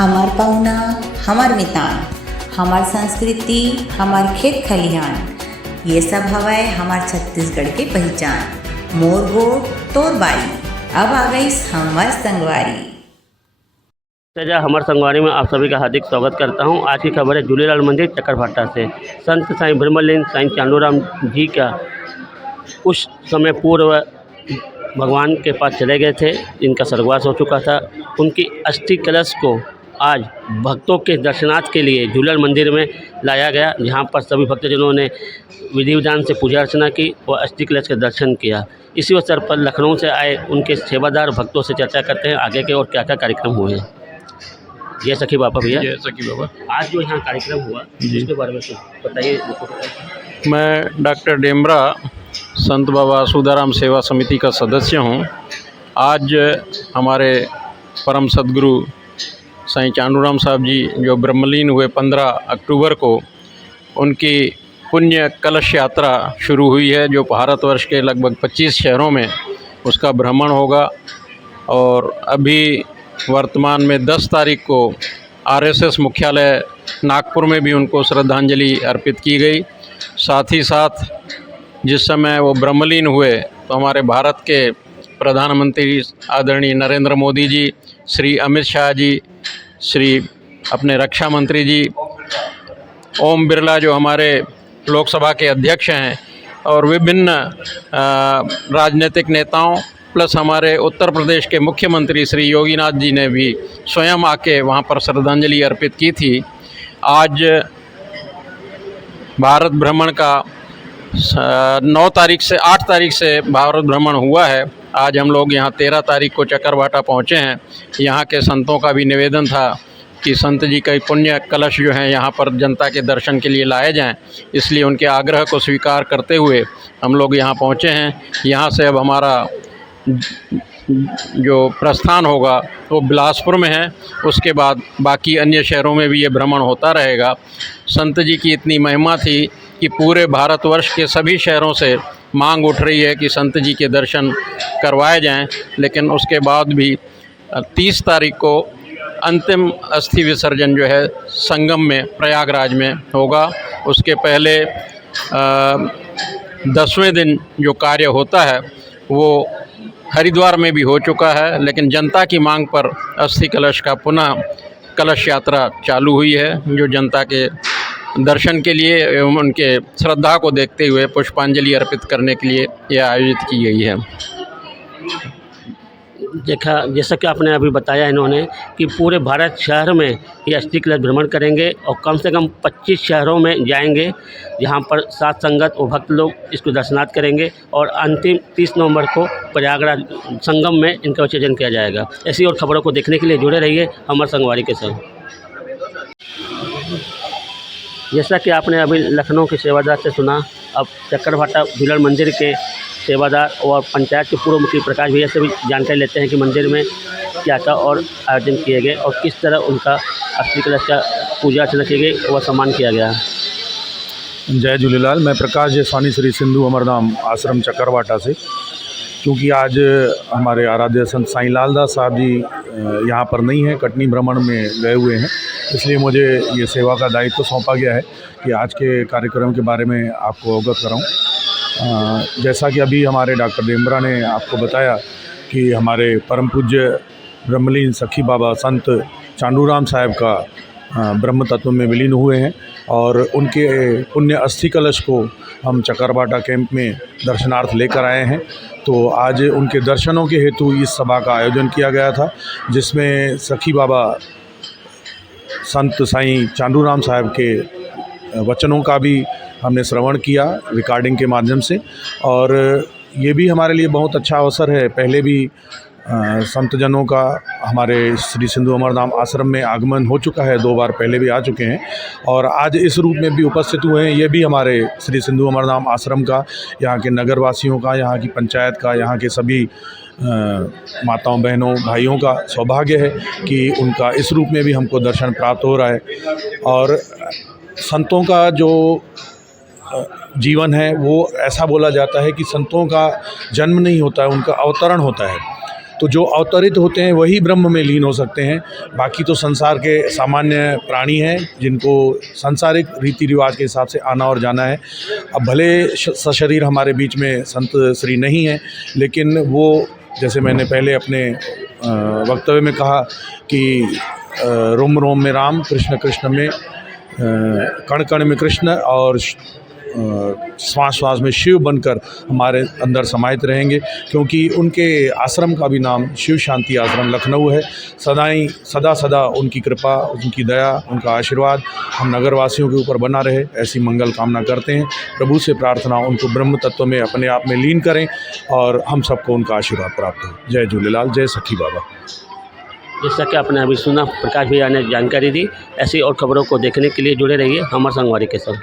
हमार पहुना, हमार मितान, हमार संस्कृति, हमार खेत खलिहान, ये सब हवाए हमार छत्तीसगढ़ के पहचान। मोर गोट तोर बारी, अब आ गई हमार संगवारी। सजा हमार संगवारी में आप सभी का हार्दिक स्वागत करता हूं। आज की खबर है झूलेलाल मंदिर चकरभाटा से। संत साईं ब्रह्मलीन साईं चांदूराम जी का कुछ समय पूर्व भगवान के पास चले गए थे, इनका स्वर्गवास हो चुका था। उनकी अस्थि कलश को आज भक्तों के दर्शनार्थ के लिए झूलेलाल मंदिर में लाया गया, जहां पर सभी भक्तजनों ने विधि विधान से पूजा अर्चना की और अस्थि कलश का दर्शन किया। इसी अवसर पर लखनऊ से आए उनके सेवादार भक्तों से चर्चा करते हैं आगे के और क्या क्या कार्यक्रम हुए हैं। जय सखी बाबा भैया। जय सखी बाबा। आज जो यहाँ कार्यक्रम हुआ इसके बारे में कुछ बताइए। मैं डॉक्टर डेमरा संत बाबा सुधाराम सेवा समिति का सदस्य हूँ। आज हमारे परम सद्गुरु साईं चांदूराम साहब जी जो ब्रह्मलीन हुए 15 अक्टूबर को, उनकी पुण्य कलश यात्रा शुरू हुई है, जो भारतवर्ष के लगभग 25 शहरों में उसका भ्रमण होगा। और अभी वर्तमान में 10 तारीख को आरएसएस मुख्यालय नागपुर में भी उनको श्रद्धांजलि अर्पित की गई। साथ ही साथ जिस समय वो ब्रह्मलीन हुए तो हमारे भारत के प्रधानमंत्री आदरणीय नरेंद्र मोदी जी, श्री अमित शाह जी, श्री अपने रक्षा मंत्री जी, ओम बिरला जो हमारे लोकसभा के अध्यक्ष हैं, और विभिन्न राजनीतिक नेताओं प्लस हमारे उत्तर प्रदेश के मुख्यमंत्री श्री योगीनाथ जी ने भी स्वयं आके वहाँ पर श्रद्धांजलि अर्पित की थी। आज भारत भ्रमण का 9 तारीख से 8 तारीख से भारत भ्रमण हुआ है। आज हम लोग यहाँ 13 तारीख को चकरभाटा पहुँचे हैं। यहाँ के संतों का भी निवेदन था कि संत जी का पुण्य कलश जो है यहाँ पर जनता के दर्शन के लिए लाए जाएं, इसलिए उनके आग्रह को स्वीकार करते हुए हम लोग यहाँ पहुँचे हैं। यहाँ से अब हमारा जो प्रस्थान होगा वो बिलासपुर में है। उसके बाद बाकी अन्य शहरों में भी ये भ्रमण होता रहेगा। संत जी की इतनी महिमा थी कि पूरे भारतवर्ष के सभी शहरों से मांग उठ रही है कि संत जी के दर्शन करवाए जाएं, लेकिन उसके बाद भी 30 तारीख को अंतिम अस्थि विसर्जन जो है संगम में प्रयागराज में होगा। उसके पहले 10वें दिन जो कार्य होता है वो हरिद्वार में भी हो चुका है, लेकिन जनता की मांग पर अस्थि कलश का पुनः कलश यात्रा चालू हुई है, जो जनता के दर्शन के लिए एवं उनके श्रद्धा को देखते हुए पुष्पांजलि अर्पित करने के लिए यह आयोजित की गई है। देखा, जैसा कि आपने अभी बताया इन्होंने कि पूरे भारत शहर में ये अस्थि कलश भ्रमण करेंगे और कम से कम 25 शहरों में जाएंगे, जहां पर साथ संगत और भक्त लोग इसको दर्शनार्थ करेंगे और अंतिम 30 नवंबर को प्रयागराज संगम में इनका विसर्जन किया जाएगा। ऐसी और खबरों को देखने के लिए जुड़े रहिए हमारे संगवारी के साथ। जैसा कि आपने अभी लखनऊ के सेवादार से सुना, अब चकरभाटा झूलेलाल मंदिर के सेवादार और पंचायत के पूर्व मुखी प्रकाश भैया से भी जानकारी लेते हैं कि मंदिर में क्या क्या और आयोजन किए गए और किस तरह उनका अस्थि कलश का पूजा अर्चना की गई और सम्मान किया गया। जय झूलेलाल। मैं प्रकाश जयसवानी श्री सिंधु अमरधाम आश्रम चकरभाटा से। क्योंकि आज हमारे आराध्य संत साईं लाल दास साहब जी यहाँ पर नहीं हैं, कटनी भ्रमण में गए हुए हैं, इसलिए मुझे ये सेवा का दायित्व सौंपा गया है कि आज के कार्यक्रम के बारे में आपको अवगत कराऊँ। जैसा कि अभी हमारे डॉक्टर डेमरा ने आपको बताया कि हमारे परम पूज्य ब्रह्मलीन सखी बाबा संत चांदूराम साहब का ब्रह्म तत्व में विलीन हुए हैं और उनके पुण्य अस्थि कलश को हम चकरभाटा कैंप में दर्शनार्थ लेकर आए हैं। तो आज उनके दर्शनों के हेतु इस सभा का आयोजन किया गया था, जिसमें सखी बाबा संत साईं चांदूराम साहब के वचनों का भी हमने श्रवण किया रिकॉर्डिंग के माध्यम से। और ये भी हमारे लिए बहुत अच्छा अवसर है। पहले भी संतजनों का हमारे श्री सिंधु अमरधाम आश्रम में आगमन हो चुका है, 2 बार पहले भी आ चुके हैं और आज इस रूप में भी उपस्थित हुए हैं। ये भी हमारे श्री सिंधु अमरधाम आश्रम का, यहाँ के नगरवासियों का, यहाँ की पंचायत का, यहाँ के सभी माताओं बहनों भाइयों का सौभाग्य है कि उनका इस रूप में भी हमको दर्शन प्राप्त हो रहा है। और संतों का जो जीवन है वो ऐसा बोला जाता है कि संतों का जन्म नहीं होता है, उनका अवतरण होता है। तो जो अवतरित होते हैं वही ब्रह्म में लीन हो सकते हैं। बाकी तो संसार के सामान्य प्राणी हैं जिनको सांसारिक रीति रिवाज के हिसाब से आना और जाना है। अब भले सशरीर हमारे बीच में संत श्री नहीं हैं, लेकिन वो जैसे मैंने पहले अपने वक्तव्य में कहा कि रोम रोम में राम, कृष्ण कृष्ण में कण कण में कृष्ण और श्वास श्वास में शिव बनकर हमारे अंदर समाहित रहेंगे, क्योंकि उनके आश्रम का भी नाम शिव शांति आश्रम लखनऊ है। सदा सदा उनकी कृपा, उनकी दया, उनका आशीर्वाद हम नगरवासियों के ऊपर बना रहे, ऐसी मंगल कामना करते हैं। प्रभु से प्रार्थना उनको ब्रह्म तत्व में अपने आप में लीन करें और हम सबको उनका आशीर्वाद प्राप्त हो। जय झूलेलाल, जय सखी बाबा। जैसा कि आपने अभी सुना, प्रकाश भैया ने जानकारी दी। ऐसी और खबरों को देखने के लिए जुड़े रहिए हमारे संगवारी के संग।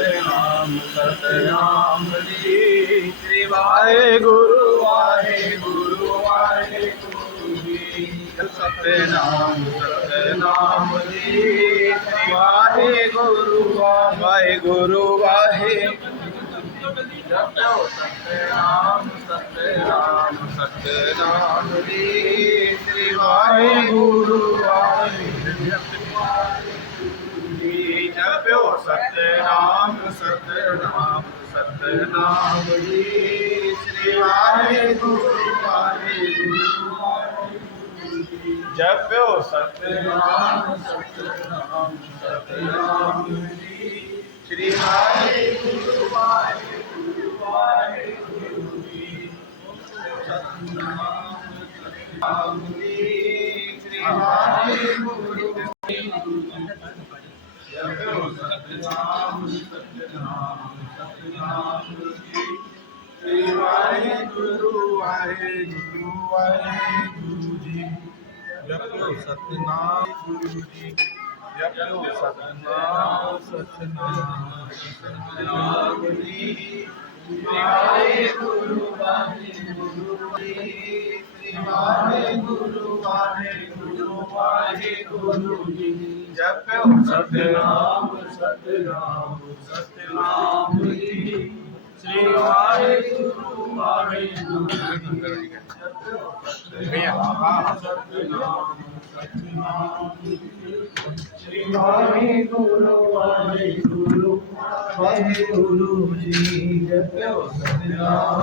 सतनाम सतनाम जी वाहे गुरु वाहे सतनाम सतनाम सतनाम जी श्री वाहे गुरु वाहे जपो सतनाम सतनाम सतनाम जी श्री वाहे गुरु जपो सतनाम सतनाम सतनाम श्री वाहे गुरु सतनाम श्री वाहे गुरु जपो सतनाम सतनाम सतनाम श्री वाहे गुरु जी जपो सतनाम गुरु जी जपो सतनाम सतनाम सतनाम जी वाहे गुरु जी वाहे गुरु जी जपो सतनाम सतनाम सतनाम जी श्री वाहे गुरु श्री वाहे गुरु जी जपो सतनाम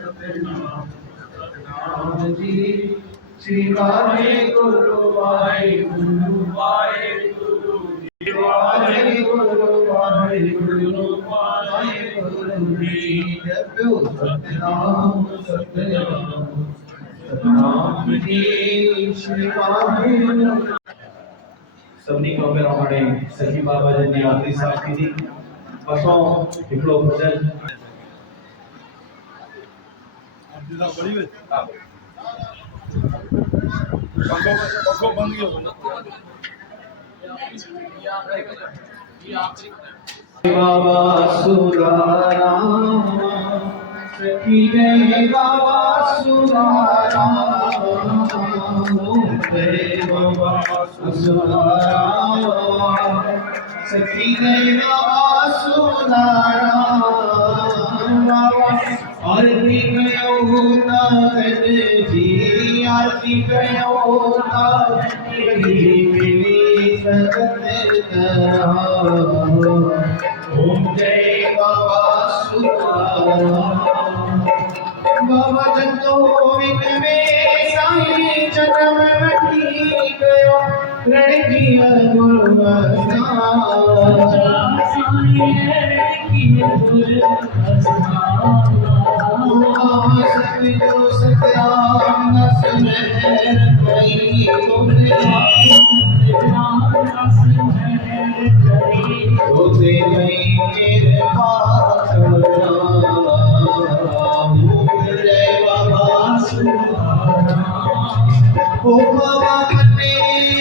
सतनाम सतनाम श्री वाहे श्री वाहे गुरु वाहे गुरु वाहे गुरु जपो सतनाम सतनाम सतनाम जी श्री वाहे सभिनी खां पहिरियों हाणे सखी बाबा जन जी आरती साफ़ थींदी। असां हिकिड़ो भॼन बाबा सुराराम सखी गए बाबा सुधारा गए बाबा सुधारा सखी गए बाबा सुधारा बाबा आरती गयो नाथ जी आरती गयो नाथ जी मिली सगत करा ओम जय बाबा सुधारा बाबा जगदोविंद में साईं जन्म मटी गयो रणजीय गुरुवरदान सतगुरु सत्याम नसमेर कई होते नहीं मेरे पास जय बाबा सुधारा ओ बाबा मन्ने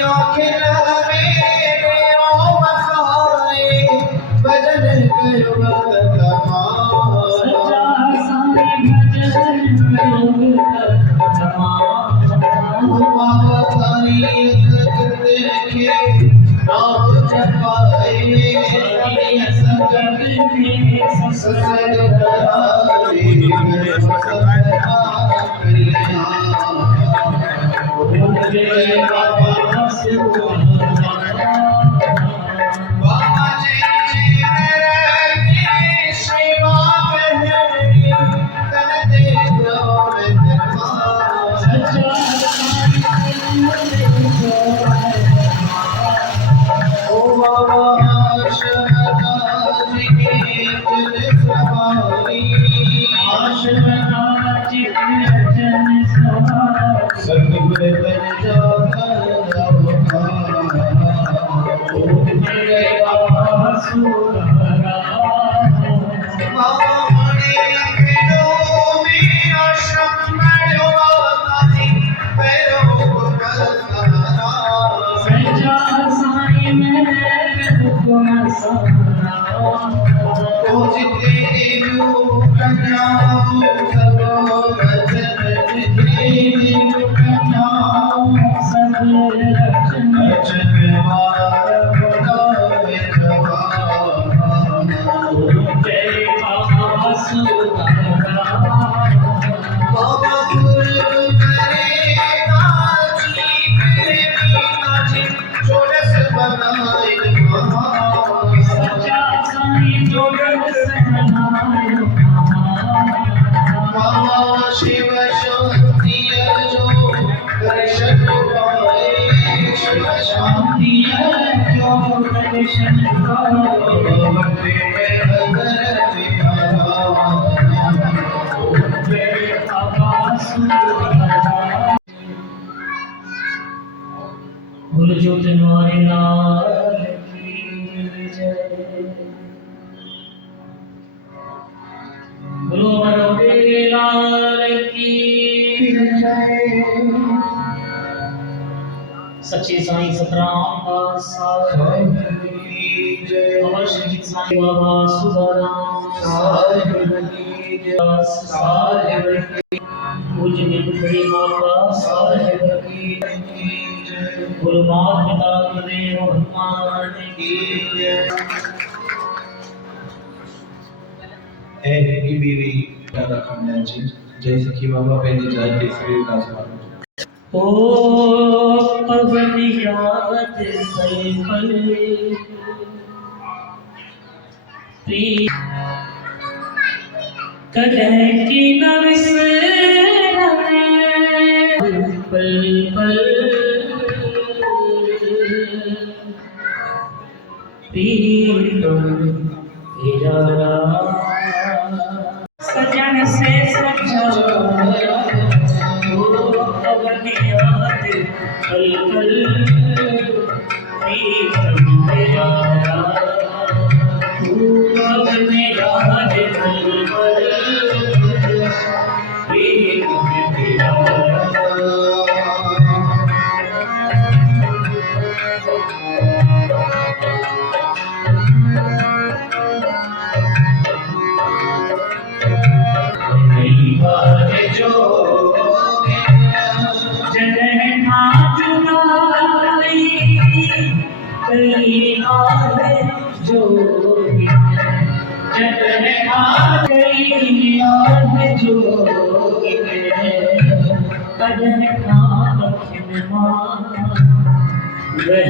आखिर मेरे ओ बसाए भजन करो भगत बाबा सारी देखे नाम जपाए ससर करारे जय बाबा बाबा जय मेरे सेवा पहरी तन दे ओ बाबा शहनाज के जन सवारी सतगुर तन जाकर जय बाबा सुधारा बाबा मणि लखनऊ में आश्रम बनो ताजी पैरों को बरसाना तो जितने देव कन्याओं सबो भजन देव कन्याओं रचन वार बनावे जय बाबा सुधारा बाबा गुरु करे काजी करे काजी चोरस बनाए बाबा शिव शांति जो दर्शन पाए शिव शांति जो दर्शन पाए बोलो जो तुम्हारे लाल की जय बोलो हमारे लाल की सच्चे साईं सतराम पातशाह अमर श्री साईं बाबा सुधाराम पूजनीय बड़ी माता साहेब की बोलो मात पिता गुरुदेव हनुमान की जय की बीवी दादा कन्या जी जय सखी बाबा पहले जाए के शरीर का स्वागत ओ पवन याद सैफल प्री कदह की न विसरने पल पल प्रीतम इरादा सजन से सजा पवन याद पल पल प्रीतम इरादा पवन याद पल पल प्रीतम इरादा कई आहे जोगी जतन कई आहे जोगी कदन खाखिन मान वह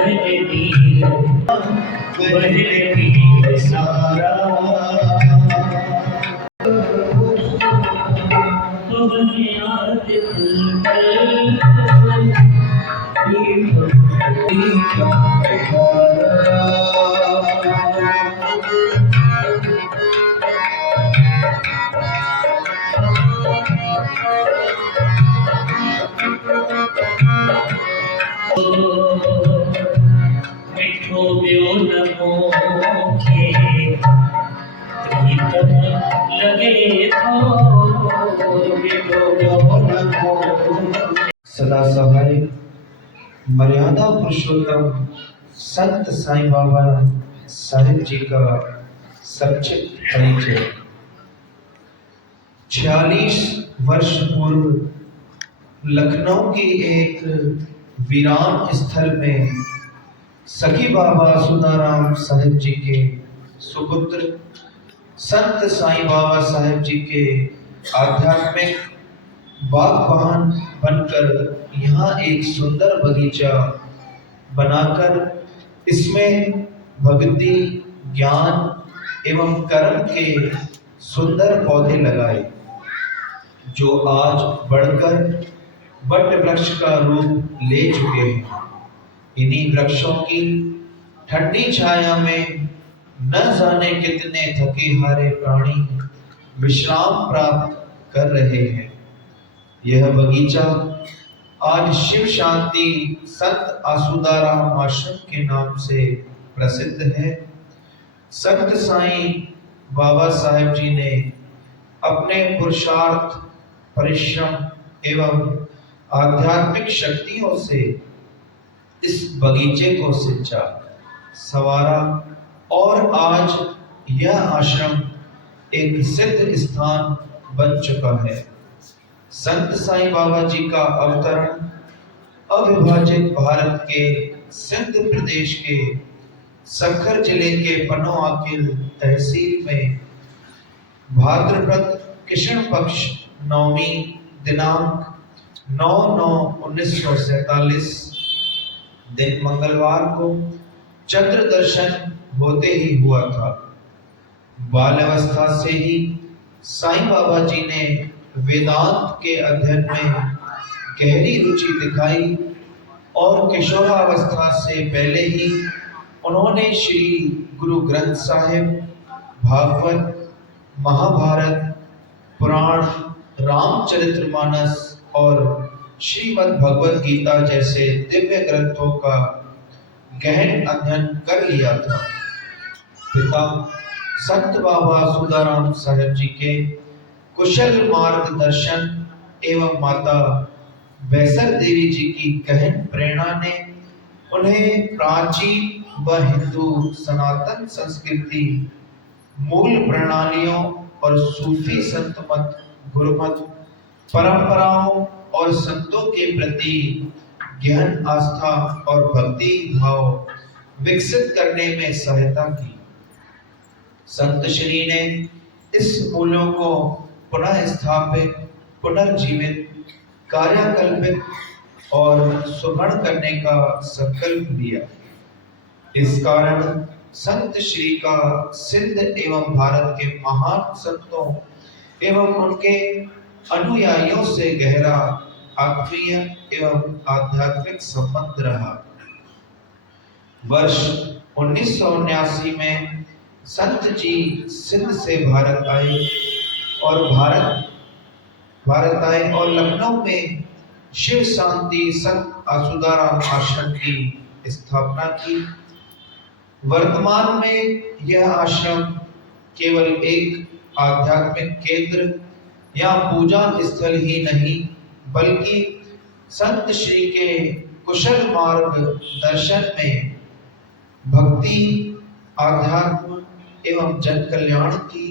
वीर सारा बुनियाद मिठो ब्यो नमो खे प्रीतम लगे तो मिठो ब्यो नमो सदा सहाय मर्यादा पुरुषोत्तम संत साईं बाबा साहिब जी का संक्षिप्त परिचय। 46 वर्ष पूर्व लखनऊ की एक वीरान स्थल में सखी बाबा सुदाराम साहिब जी के सुपुत्र संत साईं बाबा साहिब जी के आध्यात्मिक बागबान बनकर यहाँ एक सुंदर बगीचा बनाकर इसमें भक्ति, ज्ञान एवं कर्म के सुंदर पौधे लगाए, जो आज बढ़कर वट वृक्ष का रूप ले चुके हैं। इन्हीं वृक्षों की ठंडी छाया में न जाने कितने थके हारे प्राणी विश्राम प्राप्त कर रहे हैं। यह बगीचा आज शिव शांति संत आसुदाराम आश्रम के नाम से प्रसिद्ध है। संत साईं बाबा साहेब जी ने अपने पुरुषार्थ, परिश्रम एवं आध्यात्मिक शक्तियों से इस बगीचे को सिंचा, संवारा और आज यह आश्रम एक सिद्ध स्थान बन चुका है। संत साईं बाबा जी का अवतरण अविभाजित भारत के सिंध प्रदेश के सक्खर जिले के पनोआकिल तहसील में भाद्रपद कृष्ण पक्ष नवमी दिनांक 9/9/1947 दिन मंगलवार को चंद्र दर्शन होते ही हुआ था। बाल्यावस्था से ही साईं बाबा जी ने वेदांत के अध्ययन में गहरी रुचि दिखाई और किशोरावस्था से पहले ही उन्होंने श्री गुरु ग्रंथ साहिब, भागवत, महाभारत, पुराण, रामचरितमानस और श्रीमद् भगवद गीता जैसे दिव्य ग्रंथों का गहन अध्ययन कर लिया था। पिता संत बाबा सुदाराम साहिब जी के कुशल मार्गदर्शन एवं माता बैसर देवी जी की गहन प्रेरणा ने उन्हें प्राचीन व हिंदू सनातन संस्कृति, मूल प्रणालियों और सूफी संत मत, गुरुमत, परंपराओं और संतों के प्रति गहन आस्था और भक्ति भाव विकसित करने में सहायता की। संत श्री ने इस मूल्यों को पुनः स्थापित, पुनर्जीवित, कार्यकल्पित और सुदृढ़ करने का संकल्प लिया। इस कारण संत श्री का सिंध एवं भारत के महान संतों एवं उनके अनुयायियों से गहरा आत्मीय एवं आध्यात्मिक संबंध रहा। वर्ष 1979 में संत जी सिंध से भारत आए और लखनऊ में शिव शांति संत आसुदाराम आश्रम की स्थापना की। वर्तमान में यह आश्रम केवल एक आध्यात्मिक केंद्र या पूजा स्थल ही नहीं, बल्कि संत श्री के कुशल मार्ग दर्शन में भक्ति, आध्यात्म एवं जन कल्याण की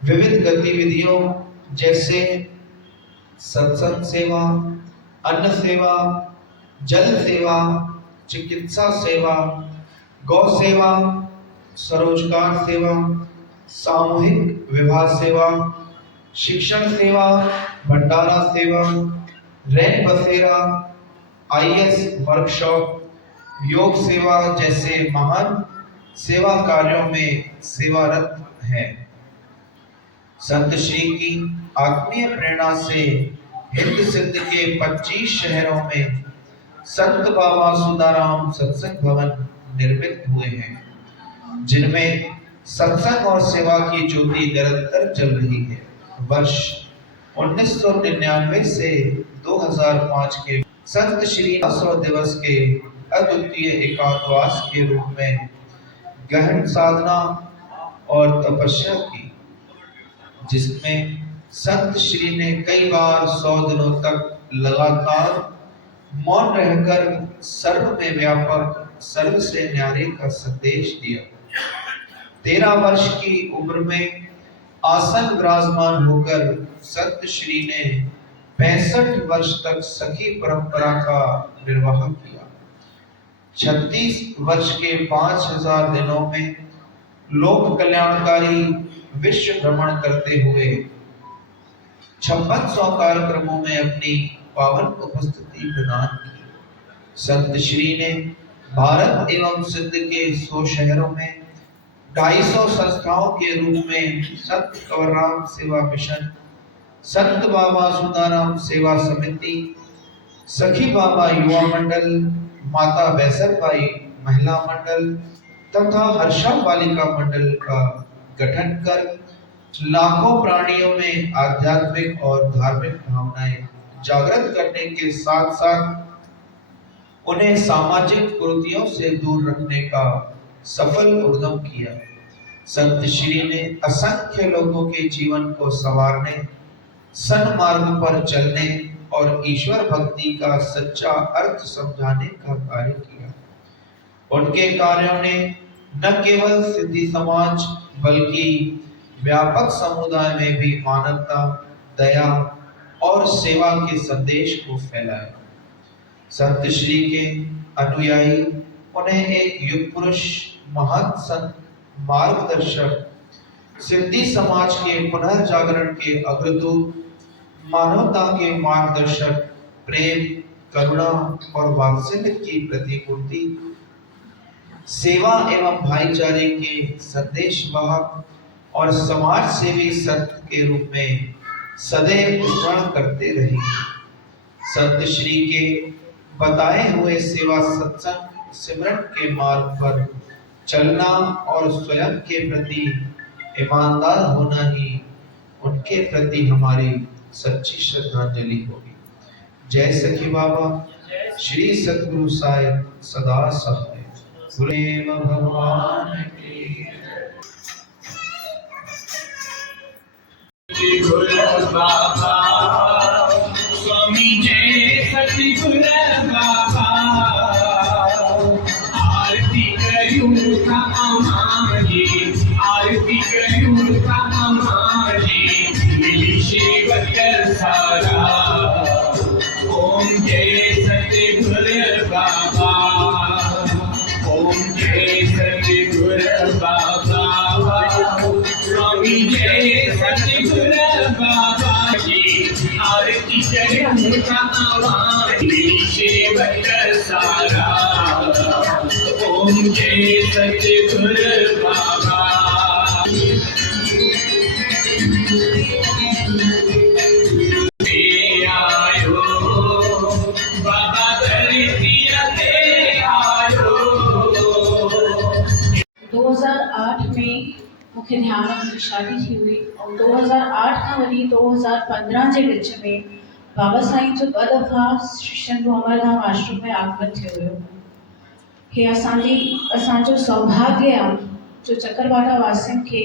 विविध गतिविधियों जैसे सत्संग सेवा, अन्न सेवा, जल सेवा, चिकित्सा सेवा, गौ सेवा, स्वरोजगार सेवा, सामूहिक विवाह सेवा, शिक्षण सेवा, भंडारा सेवा, रैन बसेरा, आईएएस वर्कशॉप, योग सेवा जैसे महान सेवा कार्यों में सेवारत हैं। संत श्री की आत्मीय प्रेरणा से हिंद सिंध के 25 शहरों में संत बाबा सुदाराम सत्संग भवन निर्मित हुए हैं, जिनमें सत्संग और सेवा की ज्योति निरंतर जल रही है। वर्ष 1999 से 2005 के संत श्री 100 दिवस के अद्वितीय एकांतवास के रूप में गहन साधना और तपस्या की, जिसमें संत श्री ने कई बार 100 दिनों तक लगातार मौन रहकर सर्व में व्यापक, सर्व से न्यारे का संदेश दिया। 13 वर्ष की उम्र में आसन विराजमान होकर संत श्री ने 65 वर्ष तक सखी परंपरा का निर्वाह किया। 36 वर्ष के 5000 दिनों में लोक कल्याणकारी विश्व भ्रमण करते हुए 5600 कार्यक्रमों में अपनी पावन उपस्थिति प्रदान की। संत श्री ने भारत एवं सिंध के 100 शहरों में 250 संस्थाओं के रूप में संत कंवरराम सेवा मिशन, संत बाबा सुदाराम सेवा समिति, सखी बाबा युवा मंडल, माता बैसरबाई महिला मंडल तथा हर्षा बालिका मंडल का गठन कर लाखों प्राणियों में आध्यात्मिक और धार्मिक भावनाएं जागृत करने के साथ साथ उन्हें सामाजिक कुरीतियों से दूर रखने का सफल उद्यम किया। संत श्री ने असंख्य लोगों के जीवन को संवारने, सन्मार्ग पर चलने और ईश्वर भक्ति का सच्चा अर्थ समझाने का कार्य किया। उनके कार्यों ने न केवल सिद्धि समाज बल्कि व्यापक समुदाय में भी मानवता, दया और सेवा के संदेश को फैलाया। संत श्री के अनुयायी उन्हें एक युग पुरुष, महान संत, मार्गदर्शक, सिद्धि समाज के पुनर्जागरण के अग्रदूत, मानवता के मार्गदर्शक, प्रेम, करुणा और वात्सल्य की प्रतिमूर्ति, सेवा एवं भाईचारे के संदेशवाहक और समाज सेवी संत के रूप में सदैव स्मरण करते रहे। संत श्री के बताए हुए सेवा, सत्संग, सिमरन के मार्ग पर चलना और स्वयं के प्रति ईमानदार होना ही उनके प्रति हमारी सच्ची श्रद्धांजलि होगी। जय सखी बाबा, श्री सतगुरु साहिब सदा सहाय। गुरुदेव भगवान की बाबा, स्वामी जय सतगुरु बाबा, आरती करूं का हमारी, आरती करूं का हमारी, मिली सेवक सारा। ओम जय सतगुरु बाबा, ओम जय सतगुरु बाबा, स्वामी जय सतगुरु बाबा जी, आरती करूं का हमारी, सेवक सारा। ओम जय सतगुरु बाबा। आयो बाबा धरती ते आयो। 2008 में मूंखे ध्यान में शादी थी हुई और 2008 खां वठी 2015 जे विच में बाबा साईं जो 2 दफ़ा शंभू अमरधाम आश्रम में आगमन थियो हुयो। हे असांजो सौभाग्य आहे जो चकरभाटा वासियुनि खे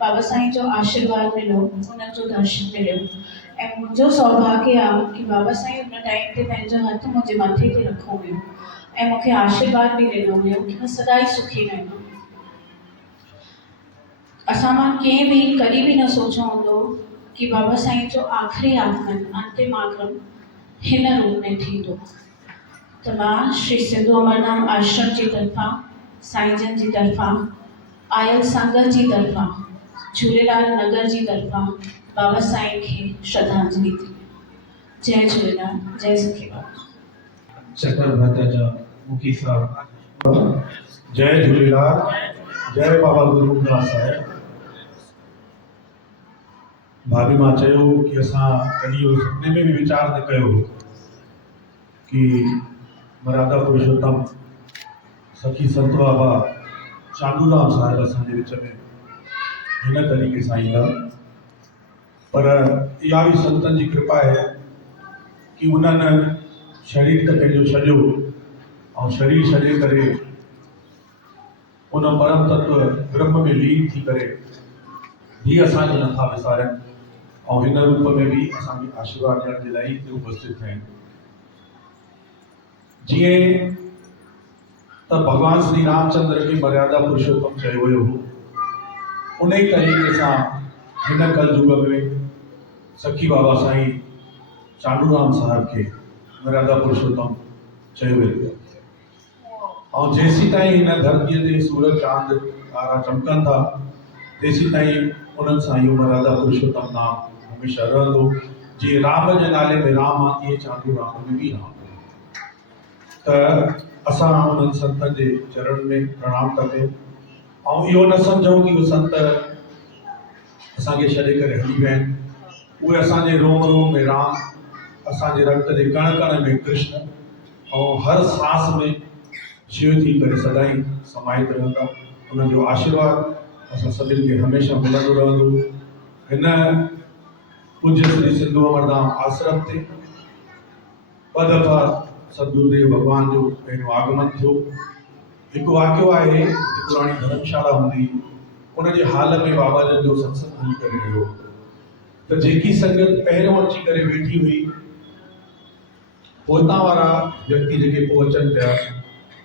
बाबा साईं जो आशीर्वाद मिलो, उन्हनि जो दर्शन मिलियो। ऐं मुंहिंजो सौभाग्य आहे कि बाबा साईं उन टाइम ते पंहिंजो हथ मुंहिंजे मथे ते रखो हुयो ऐं मूंखे आशीर्वाद बि ॾिनो हुयो कि मां सदाई सुखी रहंदमि। असां मां कंहिं बि कॾहिं बि न सोचियो हूंदो कि बाबा साईं जो आख़िरी आगमन, अंतिम आगमन हिन रूप में थींदो। त मां श्री सिंधु अमरधाम आश्रम जी तरफ़ां, साईं जन जी तरफ़ां, आयल संगत जी तरफ़ां, झूलेलाल नगर जी तरफ़ां बाबा साईं खे श्रद्धांजलि थी। जय झूलेलाल, जय सखी बाबा। चकर भाटा जा मुखी साहब। जय झूलेलाल, जय बाबा गुरुदास साहिब। भाभी मां चयो कि असां कॾहिं इहो सुपने में बि वीचार न कयो हो कि मर्यादा पुरुषोत्तम सखी संत बाबा चांडूराम साहिब असांजे विच में हिन तरीक़े सां ईंदा, पर इहा बि संतनि जी कृपा आहे कि उन्हनि शरीर त पंहिंजो छॾियो ऐं शरीर छॾे करे उन परम तत्व ब्रह्म में लीन थी करे भी असांखे नथा विसारनि ऐं हिन रूप में भी असांखे आशीर्वाद ॾियण जे लाइ हिते उपस्थित आहिनि। जीअं त भगवान श्री रामचंद्र खे मर्यादा पुरुषोत्तम चयो वियो हो, उन ई तरीक़े सां हिन कलयुग में सखी बाबा साईं चांडूराम साहिब खे मर्यादा पुरुषोत्तम चयो वियो। और जेसी ताईं हिन धरतीअ ते सूरज चांद तारा चमकनि था, तेसी ताईं उन्हनि सां इहो मर्यादा पुरुषोत्तम नाम हमेशह रहंदो। जीअं राम जे नाले में राम आहे, तीअं चांडूराम में बि राम। त असां उन्हनि संतनि जे चरण में प्रणाम था कयूं ऐं इहो न सम्झूं कि उहे संत असांखे छॾे करे हली विया आहिनि। उहे असांजे रोम रोम में राम, असांजे रक्त जे कण कण में कृष्ण ऐं हर सांस में शिव थी करे सदाईं समाहित रहंदा। उन्हनि जो आशीर्वाद असां सभिनि खे हमेशह मिलंदो रहंदो। हिन पूज्य श्री सिंधु अमरधाम आश्रम ते ॿ दफ़ा सदगुरुदेव भगवान जो पंहिंजो आगमन थियो। हिकु वाक़ियो आहे, हिकु पुराणी धर्मशाला हूंदी, उन जे हाल में बाबा जन जो सत्संग हली करे रहियो, त जेकी संगत पहिरियों अची करे वेठी हुई, पोइतां वारा व्यक्ति जेके पोइ अचनि पिया,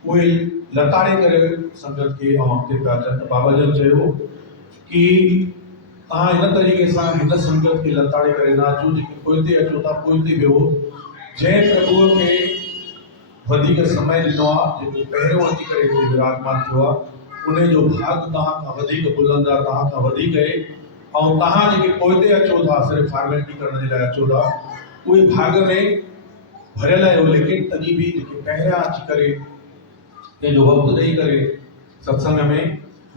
उहे लताड़े करे संगत खे ऐं अॻिते पिया अचनि। बाबा जन चयो कि तव्हां हिन तरीक़े सां हिन संगत खे लताड़े करे न अचो, जेके पोइते अचो था पोइते वियो। जंहिं प्रभुअ खे वधीक समय ॾिनो आहे, जेको पहिरियों अची करे हिते विराजमान थियो आहे, उन जो भाग तव्हां खां वधीक बुलंद आहे, तव्हां खां वधीक आहे। ऐं तव्हां जेके पोइते अचो था, सिर्फ़ु फॉर्मेलिटी करण जे लाइ अचो था, उहे भाग में भरियल आहियो। लेकिन तॾहिं बि जेके पहिरियां अची करे पंहिंजो वक़्तु ॾेई करे सत्संग में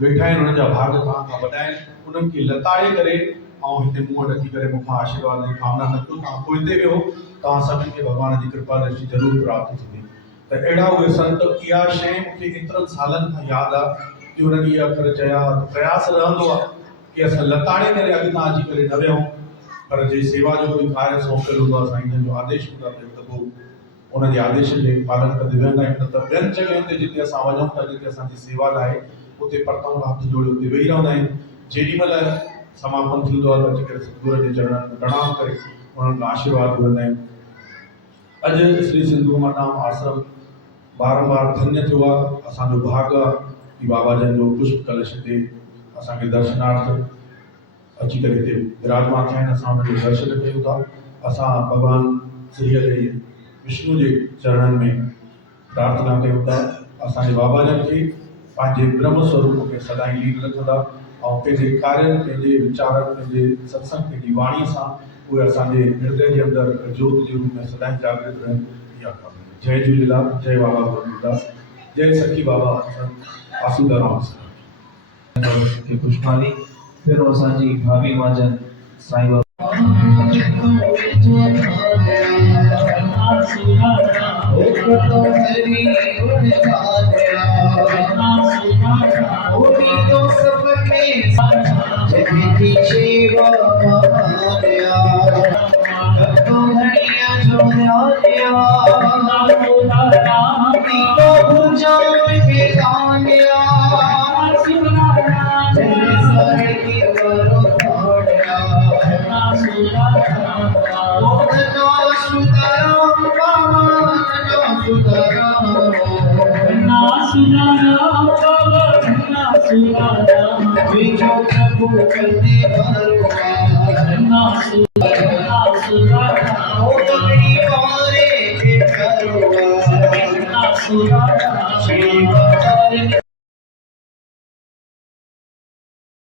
वेठा आहिनि, उन्हनि जा भाग तव्हां खां वॾा आहिनि। उन्हनि खे लताड़े करे ऐं हिते मूं वटि अची करे मूंखां आशीर्वाद जी कामना न कयो। तव्हां पोइते वियो, तव्हां सभिनि खे भॻवान जी कृपा दृष्टि ज़रूरु प्राप्त थींदी। त अहिड़ा उहे संत, इहा शइ मूंखे एतिरनि सालनि खां यादि आहे कि उन्हनि इहा अखर चया। प्रयास रहंदो आहे कि असां लताड़े करे अॻितां अची करे न वियूं, पर जे सेवा जो कोई कार्य सौंपियल हूंदो आहे, साईं जन जो आदेश हूंदो आहे, त पोइ उन जे आदेश जे पालन कंदे वेहंदा आहियूं। न त ॿियनि जॻहियुनि ते जिते असां वञूं था, जिते असांजी सेवा लाइ, उते परतां हथ जोड़े उते वेही रहंदा आहियूं। जेॾीमहिल समापन थींदो आहे त अची करे सतगुरू जे चरणनि में प्रणाम करे उन्हनि खां आशीर्वाद घुरंदा आहियूं। अॼु श्री सिंधु अमरधाम आश्रम बारंबार धन्य थियो आहे। असांजो भाग आहे कि बाबा जन जो पुष्प कलश ते असांखे दर्शनार्थ अची करे हिते विराजमान थिया आहिनि। असां उन्हनि जो दर्शन कयूं था। असां भॻवान श्री हरि विष्णु जे चरणनि में प्रार्थना कयूं था, असांजे बाबा जन खे पंहिंजे ब्रह्म स्वरूप में सदाईं लीन रखंदा ऐं पंहिंजे कार्यनि, पंहिंजे वीचारनि, पंहिंजे सत्संग, पंहिंजी वाणीअ सां उहे असांजे हृदय जे अंदरि ज्योत जे रूप में सदाईं जागृत रहनि। इहा जय झूलेलाल, जय बाबा गुरुदास, जय सखी बाबा आसूदाराम की पुष्पाली। फिर असांजी भाभी महाजन साईं बाबा सेवा